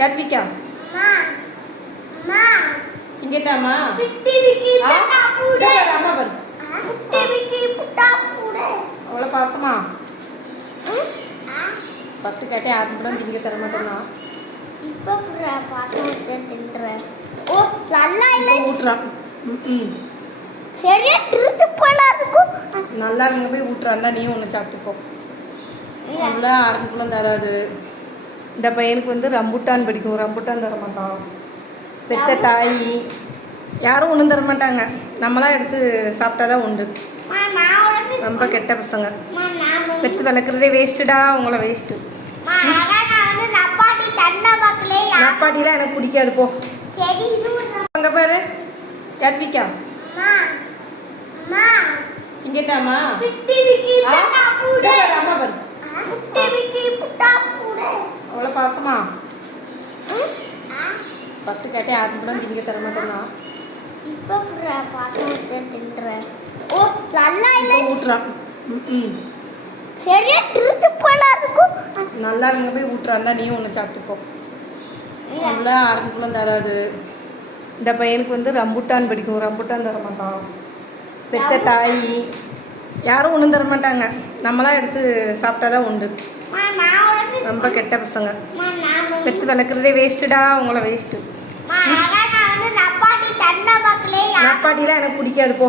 யாத்விகா திங்கட்டாமா அவ்வளோ பாசமா ஃபஸ்ட்டு கேட்டேன் யாருக்கும் கூட திங்க தர மாட்டேன்னா ஊட்டுறான். நல்லா இருங்க போய் ஊட்டுறாண்டா நீ ஒன்று சாப்பிட்டுப்போ. அவ்வளோ ஆரம்பக்குள்ள தராது. இந்த பையனுக்கு வந்து ரம்புட்டான் பிடிக்கும். ரம்புட்டான் தர மாட்டான். பெத்த தாய் யாரும் ஒன்றும் தர மாட்டாங்க. நம்மளாம் எடுத்து சாப்பிட்டாதான் உண்டு. ரொம்ப கெட்ட பசங்க. பெத்து வளர்க்குறதே வேஸ்ட்டுடா. உங்களை வேஸ்ட்டு. நப்பாட்டிலாம் எனக்கு பிடிக்காது போ. அங்கே பாரு யாத்விகா திங்கட்டாமா அவ்வளோ பாசமா ஃபஸ்ட்டு கேட்டேன் யாருக்கும் கூட திங்க தர மாட்டேன்னா ஊட்டுறான். நல்லா இருங்க போய் ஊட்டுறாண்டா நீ ஒன்று சாப்பிட்டுப்போ. அவ்வளோ ஆரம்பக்குள்ள தராது. இந்த பையனுக்கு வந்து ரம்புட்டான் பிடிக்கும். ரம்புட்டான் தர மாட்டான். பெத்த தாய் யாரும் ஒன்றும் தர மாட்டாங்க. நம்மளாம் எடுத்து சாப்பிட்டாதான் உண்டு. ரொம்ப கெட்ட பசங்க. பெத்து வளர்க்குறதே வேஸ்ட்டுடா. உங்களை வேஸ்ட்டு. நப்பாட்டிலாம் எனக்கு பிடிக்காது போ.